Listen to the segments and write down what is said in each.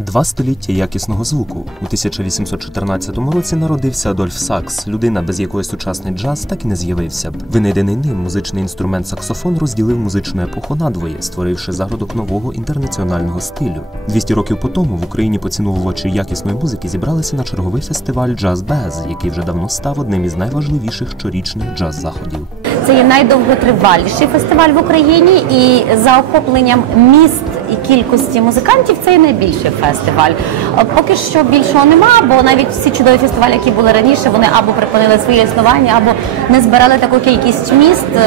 Два століття якісного звуку. У 1814 році народився Адольф Сакс, людина, без якої сучасний джаз так і не з'явився б. Винайдений ним музичний інструмент саксофон розділив музичну епоху надвоє, створивши зародок нового інтернаціонального стилю. 200 років по тому в Україні поціновувачі якісної музики зібралися на черговий фестиваль Джаз Без, який вже давно став одним із найважливіших щорічних джаз-заходів. Це є найдовготриваліший фестиваль в Україні, і за охопленням міст і кількості музикантів це є найбільший фестиваль. Е, Поки що більшого нема, бо навіть всі чудові фестивалі, які були раніше, вони або припинили своє існування, або не збирали таку кількість міст. Е,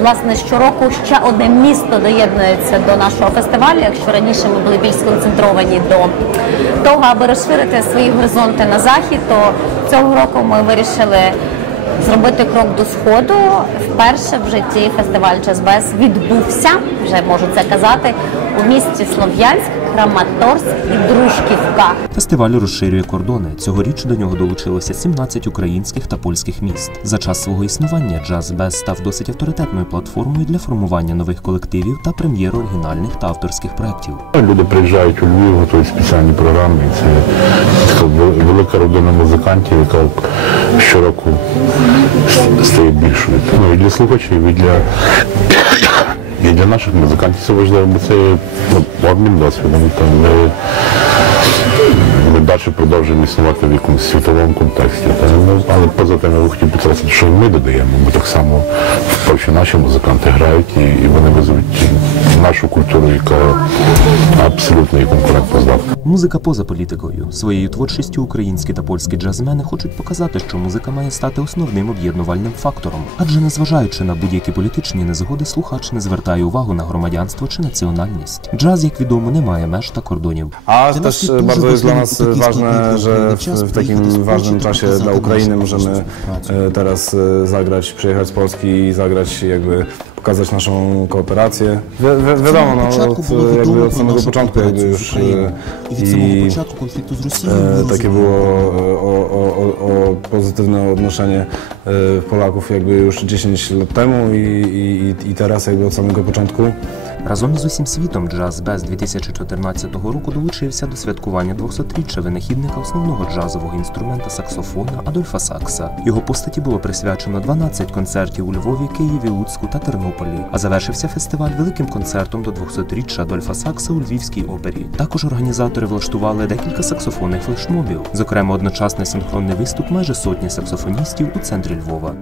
Власне, щороку ще одне місто доєднується до нашого фестивалю. Якщо раніше ми були більш сконцентровані до того, аби розширити свої горизонти на захід, то цього року ми вирішили зробити крок до сходу. Вперше в житті фестиваль Джазбез відбувся, вже можу це казати, у місті Слов'янськ, Краматорськ і Дружківка. Фестиваль розширює кордони. Цьогоріч до нього долучилося 17 українських та польських міст. За час свого існування Джаз Без став досить авторитетною платформою для формування нових колективів та прем'єр оригінальних та авторських проєктів. Люди приїжджають у Львів, готують спеціальні програми. Це така велика родина музикантів, яка щороку стає більшою. Ну, і для слухачів, і для, і для наших музикантів це важливо, бо це ну, обмін ми продовжуємо існувати в якомусь світовому контексті. Та, ну, але поза тим я хотів підкреслити, що ми додаємо. Ми так само Польщі наші музиканти грають і, і вони везуть нашу культуру, яка абсолютно є конкурентоздатна. Музика поза політикою. Своєю творчістю українські та польські джазмени хочуть показати, що музика має стати основним об'єднувальним фактором. Адже незважаючи на будь-які політичні незгоди, слухач не звертає увагу на громадянство чи національність. Джаз, як відомо, не mає меж та кордонів. A Dla nas też jest duży bardzo ważne, że w, w takim ważnym czasie dla Ukrainy możemy e, teraz e, zagrać, przyjechać z Polski i zagrać jakby pokazać naszą kooperację. Wi wi wiadomo, no, od, e, jakby od samego początku jakby już i e, takie było o, o, o, pozytywne odnoszenie Polaków jakby już 10 lat temu i, i, i teraz jakby od samego początku. Разом із усім світом Джаз Без 2014 року долучився до святкування 200-річчя винахідника основного джазового інструмента саксофона Адольфа Сакса. Його постаті було присвячено 12 концертів у Львові, Києві, Луцьку та Тернополі. А завершився фестиваль великим концертом до 200-річчя Адольфа Сакса у Львівській опері. Також організатори влаштували декілька саксофонних флешмобів, зокрема одночасний синхронний виступ майже сотні саксофоністів у центрі Львова.